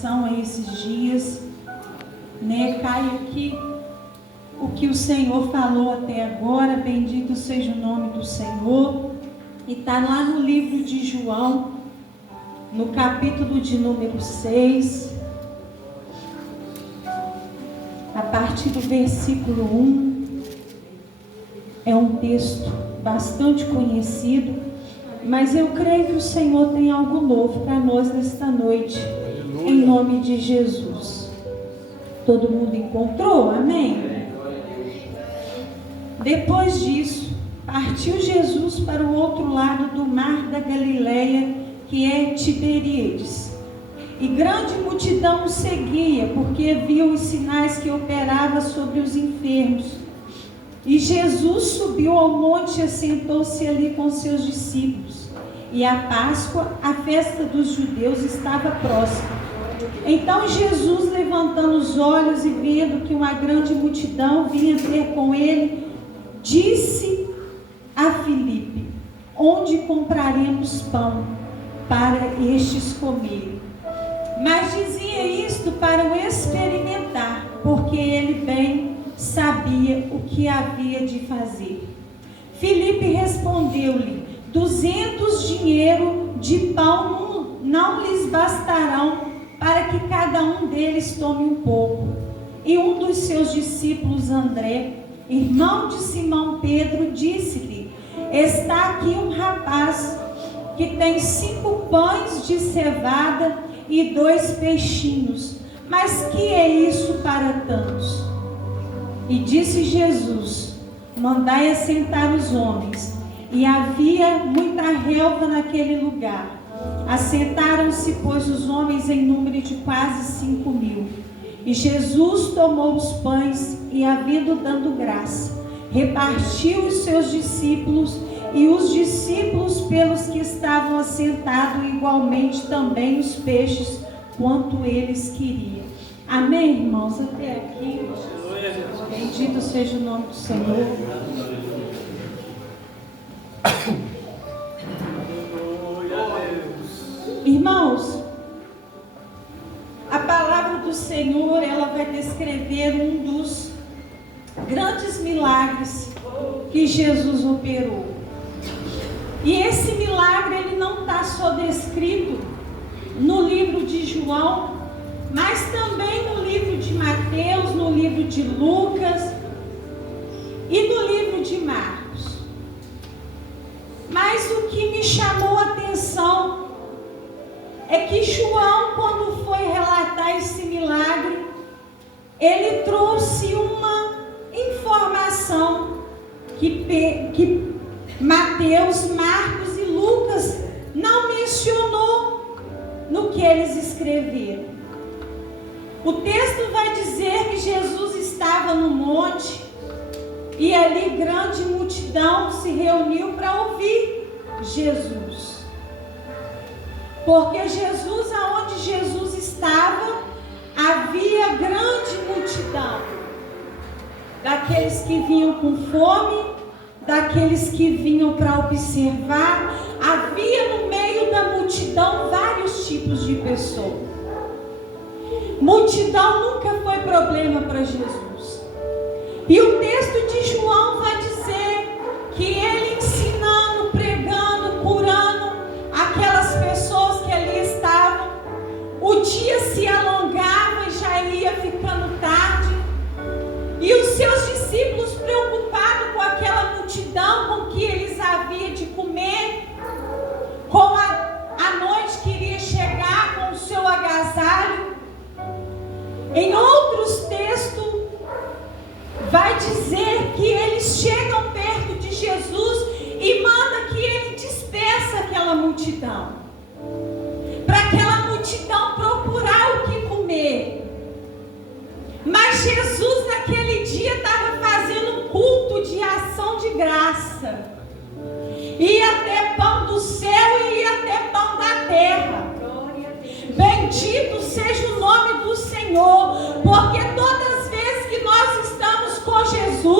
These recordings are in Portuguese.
são a esses dias, né? Cai aqui o que o Senhor falou até agora, bendito seja o nome do Senhor, e está lá no livro de João, no capítulo de número 6, a partir do versículo 1, é um texto bastante conhecido, mas eu creio que o Senhor tem algo novo para nós nesta noite, em nome de Jesus. Todo mundo encontrou? Amém? Depois disso, partiu Jesus para o outro lado do mar da Galileia, que é Tiberíades. E grande multidão o seguia, porque viu os sinais que operava sobre os enfermos. E Jesus subiu ao monte e assentou-se ali com seus discípulos. E a Páscoa, a festa dos judeus, estava próxima. Então Jesus, levantando os olhos e vendo que uma grande multidão vinha ter com ele, disse a Filipe: onde compraremos pão para estes comerem? Mas dizia isto para o experimentar, porque ele bem sabia o que havia de fazer. Filipe respondeu-lhe: 200 dinheiro de pão não lhes bastarão para que cada um deles tome um pouco. E um dos seus discípulos, André, irmão de Simão Pedro, disse-lhe: está aqui um rapaz que tem 5 pães de cevada e 2 peixinhos, mas que é isso para tantos? E disse Jesus: mandai assentar os homens. E havia muita relva naquele lugar. Assentaram-se, pois, os homens em número de quase 5.000. E Jesus tomou os pães e, havendo dado graça, repartiu os seus discípulos, e os discípulos pelos que estavam assentados, igualmente também os peixes, quanto eles queriam. Amém, irmãos? Até aqui. Bendito seja o nome do Senhor. Irmãos, a palavra do Senhor, ela vai descrever um dos grandes milagres que Jesus operou. E esse milagre, ele não está só descrito no livro de João, mas também no livro de Mateus, no livro de Lucas e no livro de Marcos. Mas o que me chamou a atenção é que João, quando foi relatar esse milagre, ele trouxe uma informação que Mateus, Marcos e Lucas não mencionou no que eles escreveram. O texto vai dizer que Jesus estava no monte e ali grande multidão se reuniu para ouvir Jesus. Porque Jesus, aonde Jesus estava, havia grande multidão. Daqueles que vinham com fome, daqueles que vinham para observar. Havia no meio da multidão vários tipos de pessoas. Multidão nunca foi problema para Jesus. E o texto de João vai dizer que ele ensinando, pregando, curando aquelas pessoas que ali estavam, o dia se alongava e já ia ficando tarde. E os seus discípulos, preocupados com aquela multidão, com o que eles haviam de comer, com a noite que iria chegar, com o seu agasalho. Em outros textos, vai dizer que eles chegam perto de Jesus e manda que ele despeça aquela multidão, para aquela multidão procurar o que comer. Mas Jesus naquele dia estava fazendo um culto de ação de graça. Ia ter pão do céu e ia ter pão da terra. Bendito seja o nome do Senhor, porque todas as vezes que nós estamos com Jesus,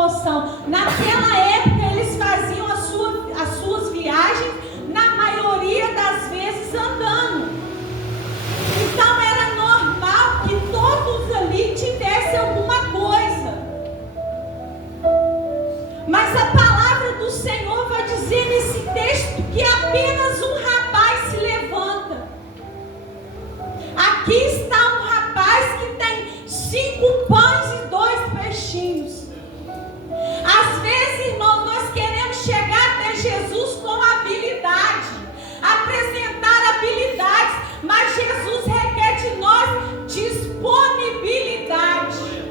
locomoção. Naquela época eles faziam as suas viagens, na maioria das vezes andando. Então era normal que todos ali tivessem alguma coisa. Mas a palavra do Senhor vai dizer nesse texto que apenas um rapaz se levanta. Aqui está um rapaz que tem 5 pães e 2 peixinhos. Às vezes, irmãos, nós queremos chegar até Jesus com habilidade, apresentar habilidades, mas Jesus requer de nós disponibilidade.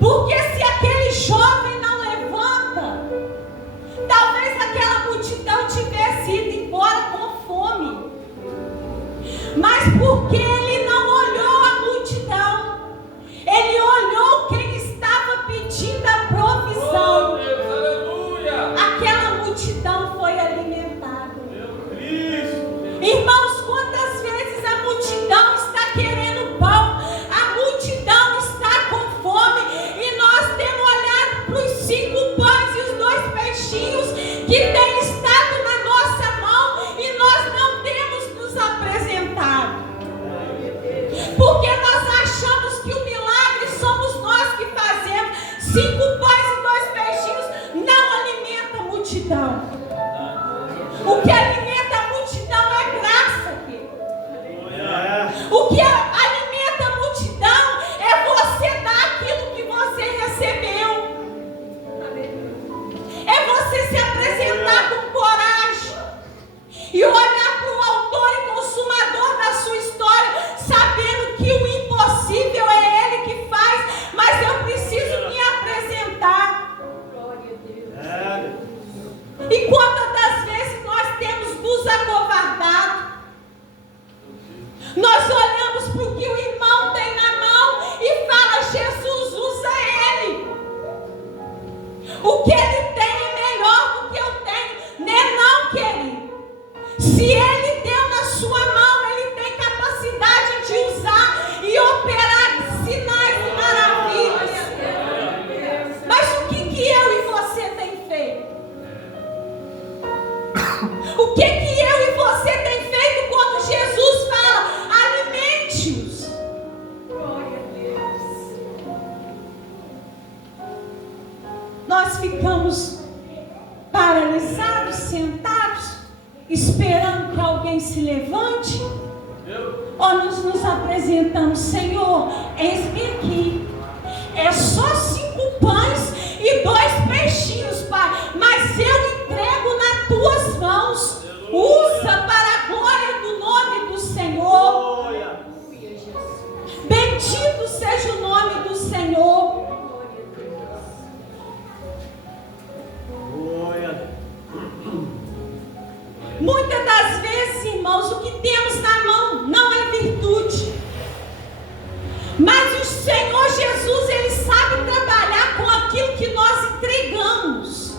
Porque se aquele jovem não levanta, talvez aquela multidão tivesse ido embora com fome. Mas porque ele não olhou a multidão, ele olhou quem estava pedindo a provisão. Aquela multidão foi alimentada. Irmãos, quantas vezes a multidão está querendo pão, a multidão está com fome, e nós temos olhado para os 5 pães e os 2 peixinhos que têm estado na nossa mão, e nós não temos nos apresentado. Porque nós achamos que o milagre somos nós que fazemos. 5 pães e 2 peixinhos não alimenta a multidão. O que alimenta a multidão é graça, querido. O que alimenta a multidão é você dar aquilo que você recebeu. É você se apresentar com coragem e olhar para o autor e consumador da sua história, sabendo que o impossível é Ele que faz, mas eu preciso me apresentar. E quantas das vezes nós temos nos acovardado? Nós olhamos para o que o irmão tem na mão e fala: Jesus, usa ele. O que ele tem é melhor do que eu tenho. Né, não, querido? Se ele deu na sua mão, ele tem capacidade de usar e operar sinais e maravilhas. Mas o que eu e você tem feito? O que eu e você tem feito quando Jesus fala: alimente-os? Glória a Deus. Nós ficamos paralisados, sentados, esperando que alguém se levante? Ou nós nos apresentamos: Senhor, eis-me aqui. É só 5 pães e 2 peixinhos, Pai, mas eu entrego nas tuas mãos. Usa para a glória do nome do Senhor. Bendito seja o nome do Senhor. Muitas das vezes, irmãos, o que temos na mão não é virtude, mas o Senhor Jesus, Ele sabe trabalhar com aquilo que nós entregamos.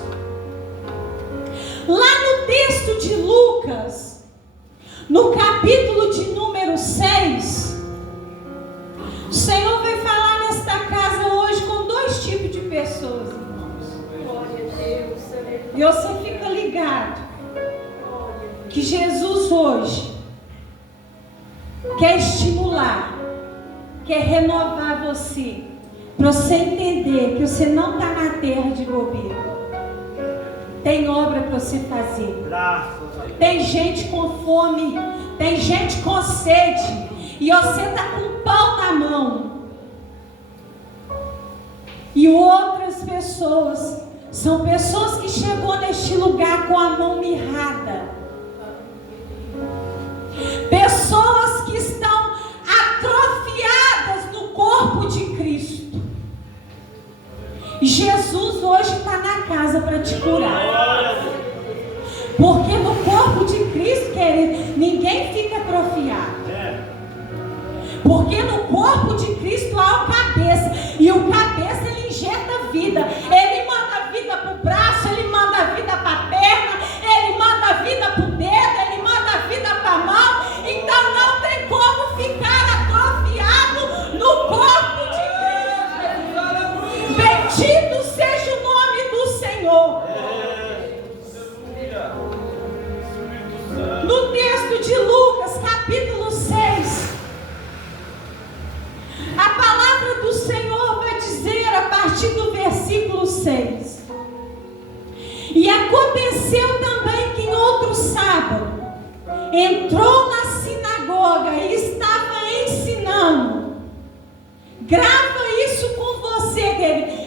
Lá no texto de Lucas, no capítulo de número 6, o Senhor vai falar nesta casa hoje com 2 tipos de pessoas, irmãos. Glória a Deus. E você fica ligado que Jesus hoje quer estimular, quer renovar você, para você entender que você não está na terra de bobeira. Tem obra para você fazer. Tem gente com fome, tem gente com sede, e você está com pão na mão. E outras pessoas são pessoas que chegou neste lugar com a mão mirrada. Pessoas que estão atrofiadas no corpo de Cristo. Jesus hoje está na casa para te curar. Porque no corpo de Cristo, querido, ninguém fica atrofiado. Porque no corpo de Cristo há o cabeça. E o cabeça, ele injeta vida. Ele manda vida para o braço, ele manda vida para a perna, ele manda vida para o dedo, ele manda vida para a mão. Então não tem como ficar atrofiado no corpo de Cristo. Bendito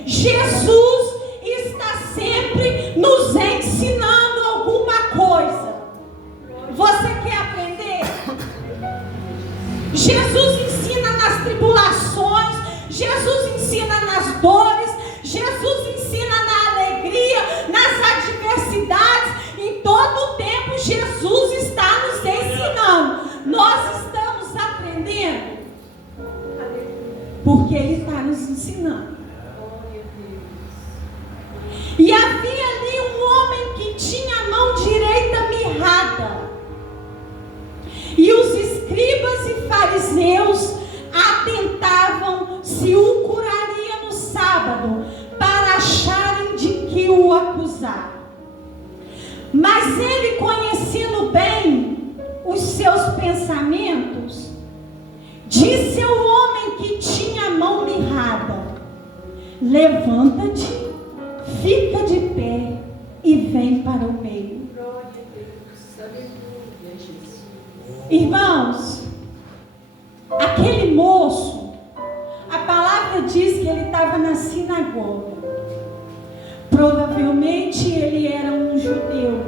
Jesus está sempre nos ensinando alguma coisa. Você quer aprender? Jesus ensina nas tribulações, Jesus ensina nas dores, Jesus ensina na alegria, nas adversidades. Em todo o tempo Jesus está nos ensinando. Nós estamos aprendendo porque Ele está nos ensinando. E havia ali um homem que tinha a mão direita mirrada. E os escribas e fariseus atentavam se o curaria no sábado, para acharem de que o acusar. Mas ele, conhecendo bem os seus pensamentos, disse ao homem que tinha a mão mirrada: levanta-te, fica de pé e vem para o meio. Irmãos, aquele moço, a palavra diz que ele estava na sinagoga. Provavelmente ele era um judeu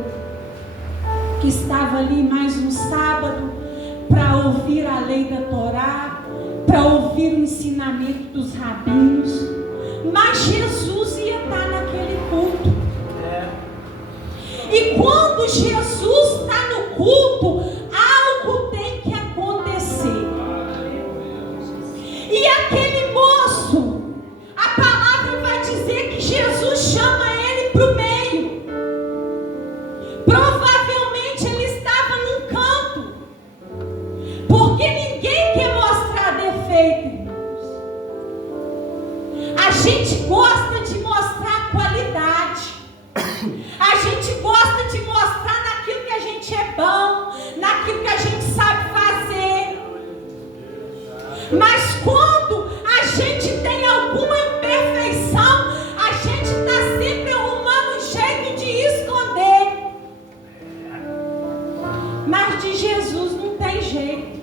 que estava ali mais um sábado para ouvir a lei da Torá, para ouvir o ensinamento dos rabinos. Mas Jesus ia estar naquele culto. E quando Jesus está no culto, algo tem que acontecer. E aquele moço, a palavra vai dizer que Jesus chama ele para o meio. Provavelmente ele estava num canto, porque ninguém quer mostrar defeito, irmãos. A gente gosta de mostrar qualidade. A gente gosta de mostrar naquilo que a gente é bom, naquilo que a gente sabe fazer. Mas quando a gente tem alguma imperfeição, a gente está sempre arrumando um jeito de esconder. Mas de Jesus não tem jeito.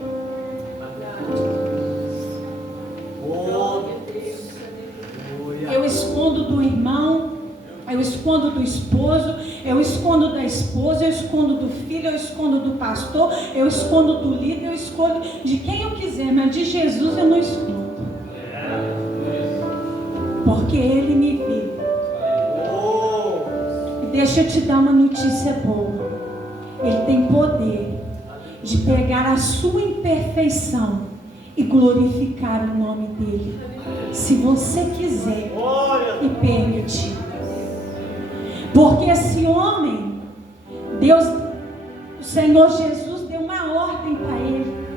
Eu escondo do irmão, eu escondo do esposo, eu escondo da esposa, eu escondo do filho, eu escondo do pastor, eu escondo do líder, eu escondo de quem eu quiser, mas de Jesus eu não escondo. Porque Ele me viu. E deixa eu te dar uma notícia boa. Ele tem poder de pegar a sua imperfeição e glorificar o nome dEle. Se você quiser e permitir. Porque esse homem, Deus, o Senhor Jesus deu uma ordem para ele: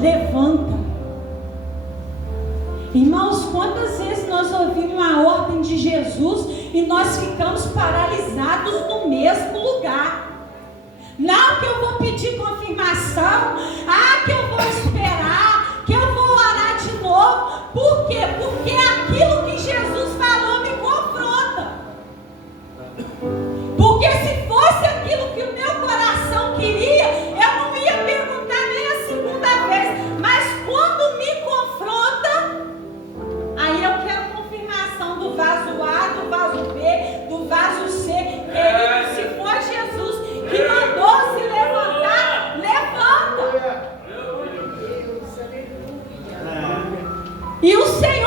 levanta. Irmãos, quantas vezes nós ouvimos a ordem de Jesus e nós ficamos paralisados no mesmo lugar? Não que eu vou pedir confirmação, que eu vou esperar, que eu vou orar de novo. Por quê? Porque aquilo que Jesus falou me confronta. Porque se fosse aquilo que o meu coração queria, eu não ia perguntar nem a segunda vez. Mas quando me confronta, aí eu quero confirmação do vaso A, do vaso B, do vaso C. Querido, se for Jesus que mandou se levantar, levanta. E o Senhor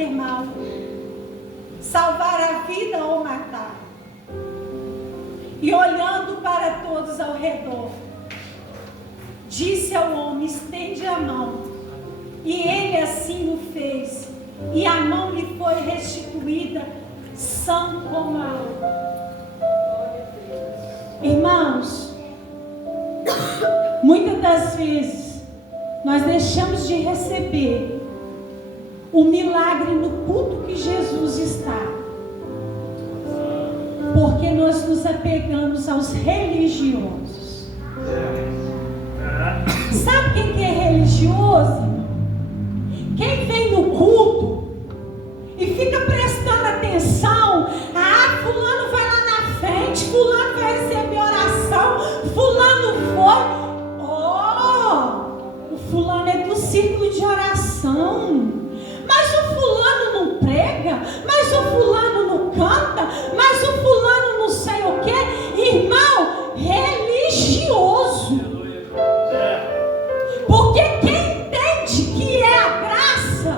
fazer mal, salvar a vida ou matar. E olhando para todos ao redor, disse ao homem: estende a mão. E ele assim o fez, e a mão lhe foi restituída, sã como a outra. Irmãos, muitas das vezes nós deixamos de receber o milagre no culto que Jesus está, porque nós nos apegamos aos religiosos. Sabe quem que é religioso? Quem vem no culto e fica prestando atenção. Fulano vai lá na frente, fulano vai receber oração, fulano foi. O fulano é do círculo de oração. Mas o fulano não prega, mas o fulano não canta, mas o fulano não sei o que. Irmão, religioso. Porque quem entende que é a graça,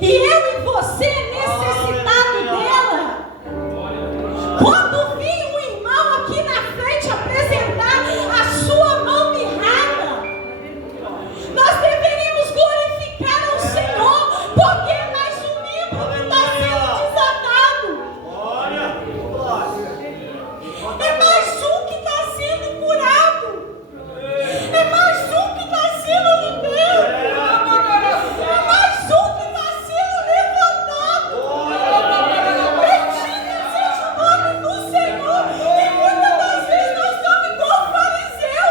e eu e você necessitado dela, quando vir um irmão aqui na frente apresentar a sua mão mirrada, nós deveríamos glorificar ao Senhor, porque é mais um membro que está sendo desatado, é mais um que está sendo curado, é mais um que está sendo liberto, é mais um que está sendo levantado. Bendito seja o nome do Senhor. E muitas das vezes nós estamos igual fariseu.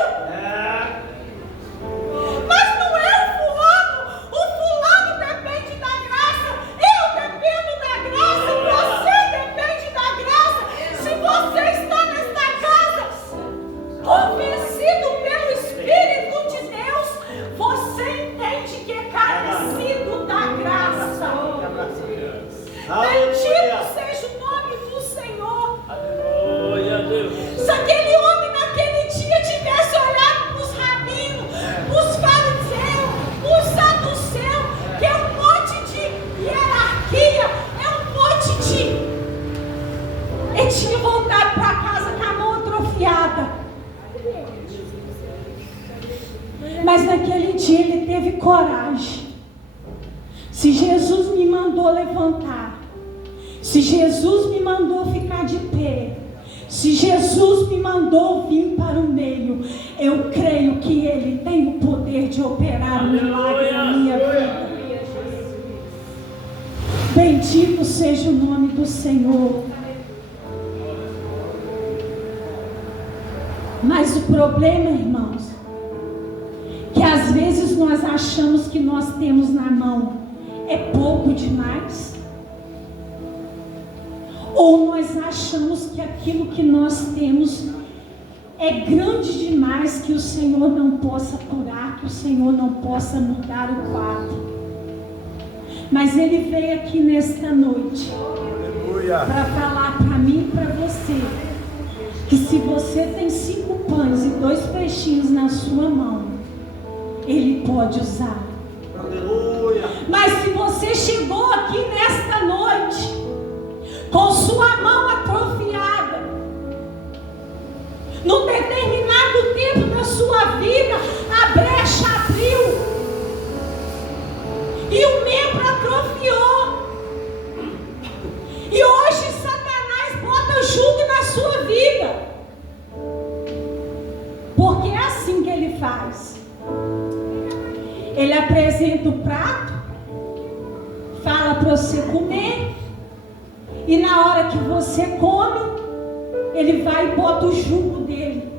Mas não é o fulano depende da graça, eu dependo da graça, você depende da graça. Se você está nesta casa convencido pelo Espírito de Deus, você entende que é carecido da graça. Bendito seja o nome do Senhor. Se aquele homem naquele dia tivesse olhado para os rabinos, para os fariseus, para os saduceus, que é um monte de hierarquia, é um monte de... Ele tinha voltado para casa com a mão atrofiada. Mas naquele dia ele teve coragem. Se Jesus me mandou levantar, se Jesus me mandou ficar de pé, se Jesus me mandou vir para o meio, eu creio que Ele tem o poder de operar um milagre na minha vida. Bendito seja o nome do Senhor. Mas o problema, irmãos, que às vezes nós achamos que nós temos na mão é pouco demais, ou nós achamos que aquilo que nós temos é grande demais, que o Senhor não possa curar, que o Senhor não possa mudar o quadro. Mas Ele veio aqui nesta noite para falar para mim e para você que se você tem 5 pães e 2 peixinhos na sua mão, Ele pode usar. Aleluia. Mas se você chegou aqui nesta noite com sua mão atrofiada, num determinado tempo da sua vida a brecha abriu e o membro atrofiou, e hoje Satanás bota jugo na sua vida, porque é assim que ele faz. Ele apresenta o prato, fala para você comer, e na hora que você come, ele vai e bota o jugo dele.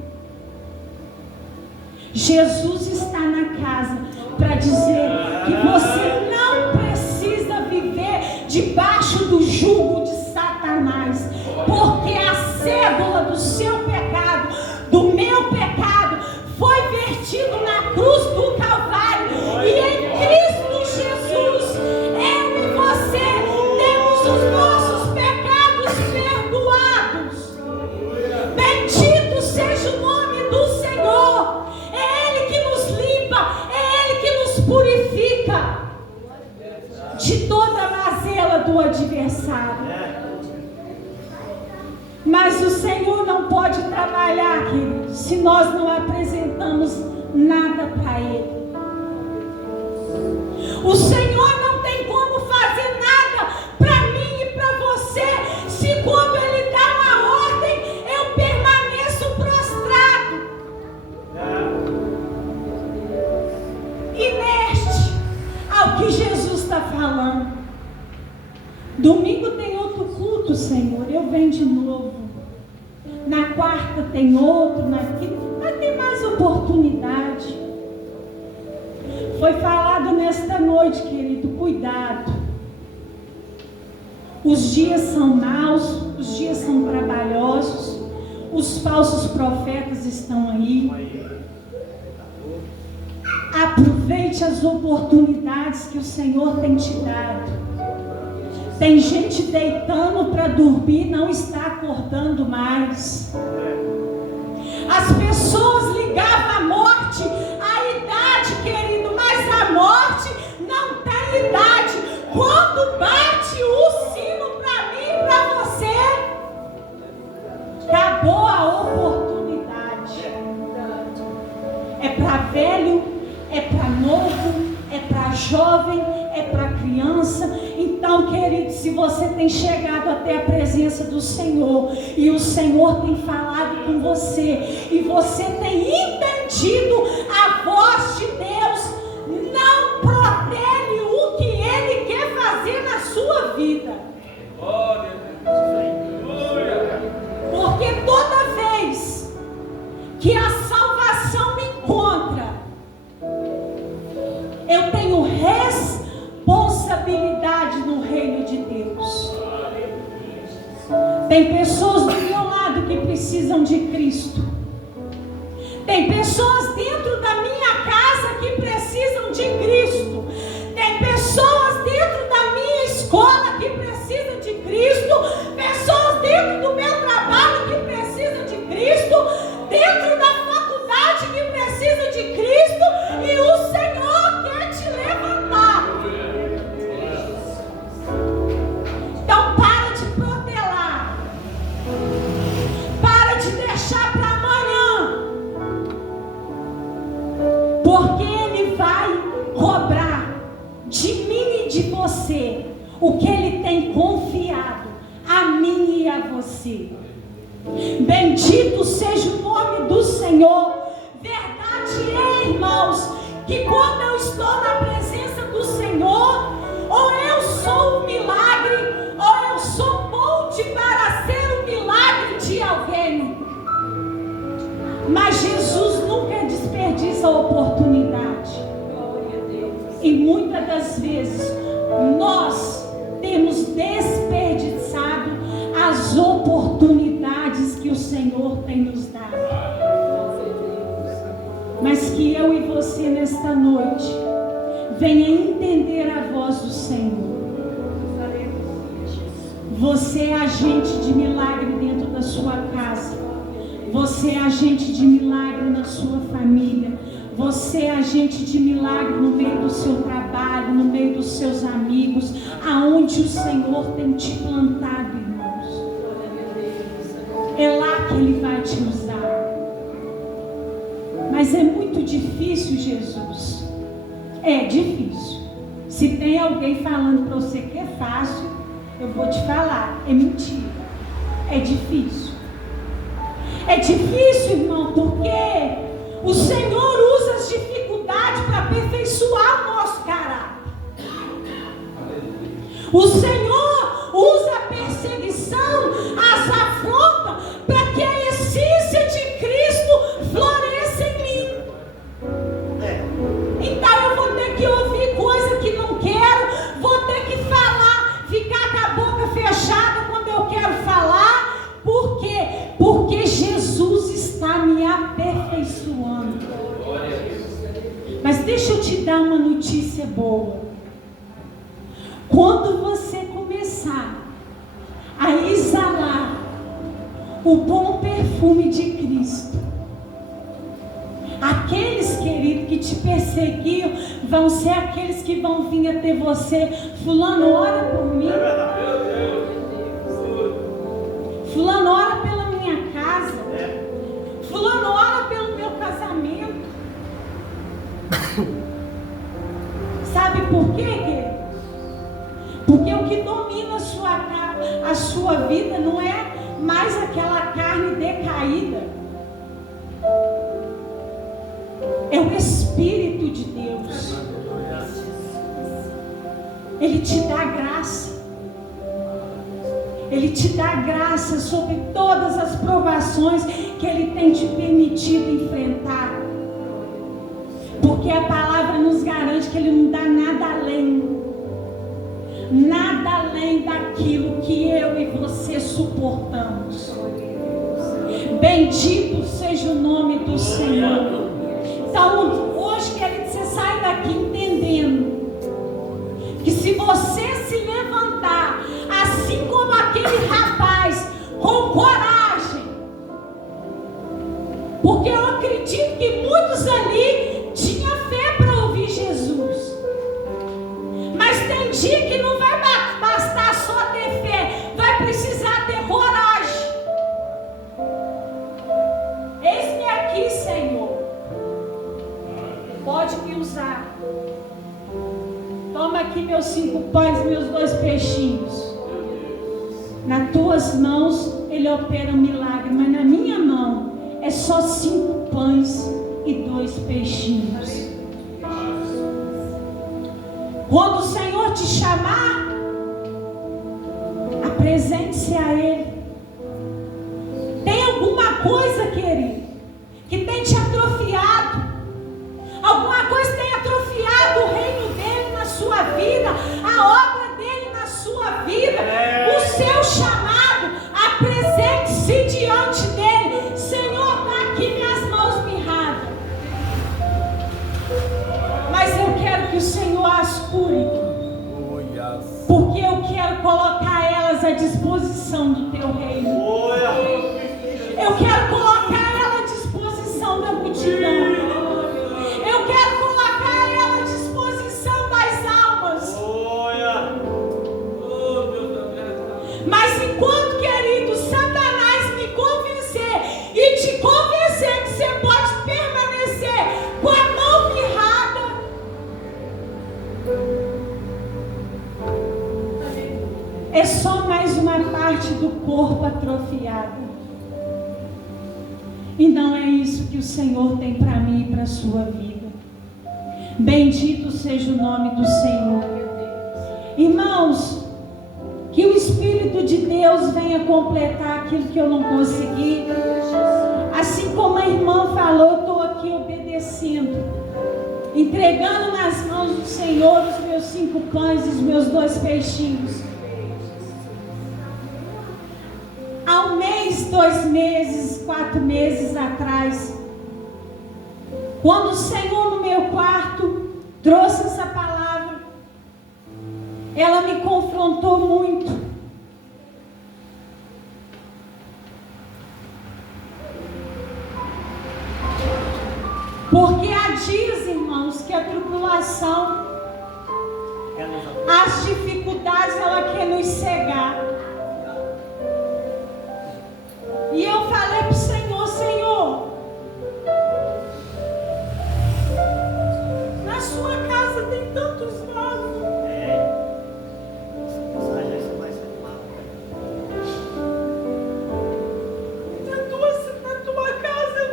Jesus está na casa para dizer que você não precisa viver debaixo do jugo de Satanás, porque a cédula do seu pecado, do meu pecado, foi vertido na cruz do Calvário, e em Cristo Jesus, eu e você temos os nossos pecados perdoados. Bendito seja o nome do Senhor. É Ele que nos limpa, é Ele que nos purifica de toda necessário. Mas o Senhor não pode trabalhar, querido, se nós não apresentamos nada para Ele. O Senhor não tem como fazer nada para mim e para você, se quando Ele dá uma ordem, eu permaneço prostrado, inerte ao que Jesus está falando. Domingo tem outro culto, Senhor, eu venho de novo. Na quarta tem outro, na quinta vai ter mais oportunidade. Foi falado nesta noite, querido, cuidado. Os dias são maus, os dias são trabalhosos, os falsos profetas estão aí. Aproveite as oportunidades que o Senhor tem te dado. Tem gente deitando para dormir, não está acordando mais. As pessoas ligavam a morte à idade, querido, mas a morte não tem idade. Quando bate o sino para mim e para você, acabou a oportunidade. É para velho, é para novo, é para jovem, é para criança. Então, querido, se você tem chegado até a presença do Senhor e o Senhor tem falado com você e você tem entendido a voz de Deus, não protele o que Ele quer fazer na sua vida. Porque toda vez que a salvação me encontra, eu tenho responsabilidade no reino de Deus. Tem pessoas do meu lado que precisam de Cristo. Tem pessoas dentro da minha casa que precisam de Cristo. Tem pessoas dentro da minha escola que precisam de Cristo. Pessoas dentro do meu trabalho que precisam de Cristo. Dentro da faculdade que precisam de Cristo. E o Senhor quer te levantar. Então para de protelar. Para de deixar para amanhã. Porque Ele vai cobrar de mim e de você o que Ele tem confiado a mim e a você. Bendito seja o nome do Senhor. Verdade é, irmãos, que quando eu estou na presença do Senhor, ou eu sou um milagre, ou eu sou ponte para ser um milagre de alguém. Mas Jesus nunca desperdiça a oportunidade. E muitas das vezes nós temos desperdiçado as oportunidades que o Senhor tem nos dado. Mas que eu e você nesta noite venha entender a voz do Senhor. Você é agente de milagre dentro da sua casa. Você é agente de milagre na sua família. Você é agente de milagre no meio do seu trabalho, no meio dos seus amigos, aonde o Senhor tem te plantado, irmãos. É lá que Ele vai te usar. Mas é muito difícil, Jesus. É difícil. Se tem alguém falando para você que é fácil, eu vou te falar, é mentira. É difícil. É difícil, irmão, porque o Senhor usa as dificuldades para aperfeiçoar o nosso caráter. O Senhor usa a perseguição, as afrontas, para que a essência de Cristo floresça em mim. Então eu vou ter que ouvir coisa que não quero, vou ter que falar, ficar com a boca fechada quando eu quero falar. Por quê? Porque Jesus está me aperfeiçoando. Mas deixa eu te dar uma notícia boa. Quando você começar a exalar o bom perfume de Cristo, aqueles, querido, que te perseguiam vão ser aqueles que vão vir até você. Fulano, ora por mim. Fulano ora pela minha casa. Fulano ora pelo meu casamento. Sabe por quê, querido? Porque o que domina a sua vida não é mais aquela carne decaída. É o Espírito de Deus. Ele te dá graça. Ele te dá graça sobre todas as provações que Ele tem te permitido enfrentar. Porque a palavra nos garante que Ele não dá nada além daquilo que eu e você suportamos. Bendito seja o nome do Senhor. Então, hoje, querido, você sai daqui entendendo que se você se levantar, assim como aquele rapaz, com coragem, porque eu acredito que muitos ali tinham fé para ouvir Jesus, mas tem dia que não vai bastar só ter fé, vai precisar ter coragem. Eis-me aqui, Senhor, pode me usar. Toma aqui meus 5 pães e meus 2 peixinhos. Nas tuas mãos Ele opera um milagre, mas na minha mão é só 5 pães e 2 peixinhos. Quando o Senhor te chamar, apresente-se a Ele. Tem alguma coisa, querido, que tem te atrofiado? Alguma coisa tem atrofiado o reino dele na sua vida, a obra dele na sua vida, o seu chamado? Apresente-se diante dele. Senhor, está aqui minhas mãos mirradas, mas eu quero que o Senhor as cure, porque eu quero colocar elas à disposição do teu reino. Eu quero colocar ela à disposição da multidão. Eu quero colocar ela à disposição das almas. Mas enquanto, querido, Satanás me convencer e te convencer que você pode permanecer com a mão mirrada, é só mais uma parte do corpo atrofiada. E não é isso que o Senhor tem para mim e para a sua vida. Bendito seja o nome do Senhor. Irmãos, que o Espírito de Deus venha completar aquilo que eu não consegui. Assim como a irmã falou, eu estou aqui obedecendo, entregando nas mãos do Senhor os meus 5 pães e os meus 2 peixinhos. Há 1 mês, 2 meses, 4 meses atrás, quando o Senhor no meu quarto trouxe essa palavra, ela me confrontou muito. Porque há dias, irmãos, que a tribulação, as dificuldades, ela quer nos cegar. E eu falei para o Senhor: Senhor, na sua casa tem tantos vasos. Na tua casa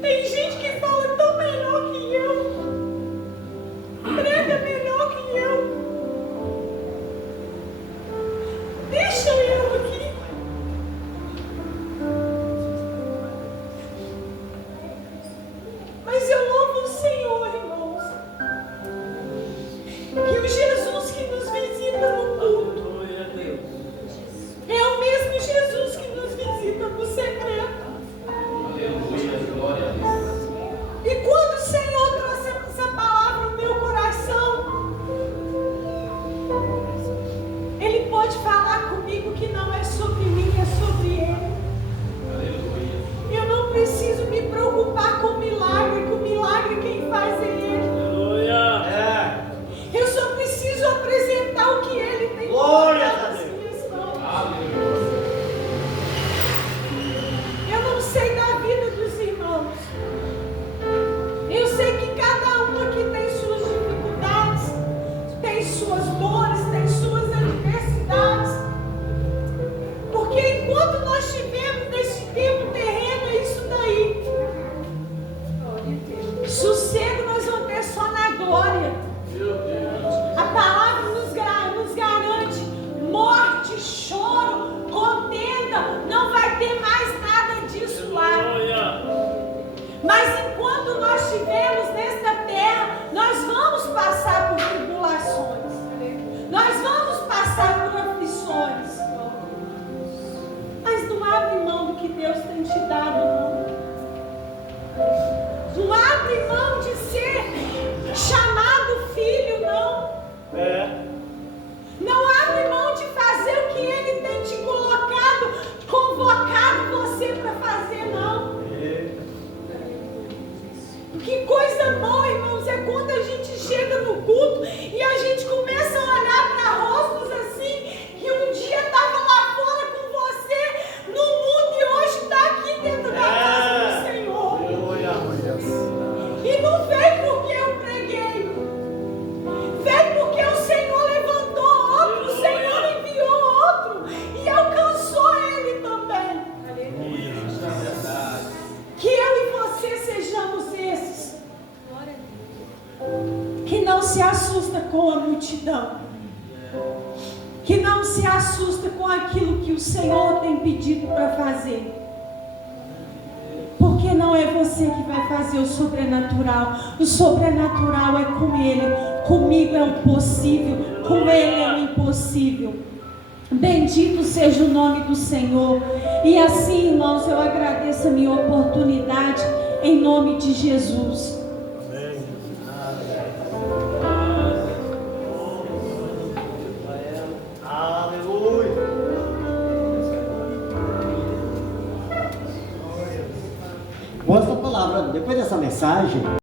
tem gente que fala tão melhor que eu, prega melhor que eu. Deixa eu aqui. Mas eu louvo o Senhor, irmãos, irmãos, é quando a gente chega no culto e a gente começa a olhar para rostos assim, que um dia estava lá fora com você, no mundo, e hoje está aqui dentro da casa do Senhor. E não veio porque eu preguei, veio porque o Senhor levantou outro, o Senhor enviou outro e alcançou ele também. Que eu e você sejamos esses que não se assusta com a multidão, que não se assusta com aquilo que o Senhor tem pedido para fazer, porque não é você que vai fazer o sobrenatural é com Ele. Comigo é o possível, com Ele é o impossível. Bendito seja o nome do Senhor. E assim, irmãos, eu agradeço a minha oportunidade em nome de Jesus. Aleluia. Boa essa palavra. Depois dessa mensagem,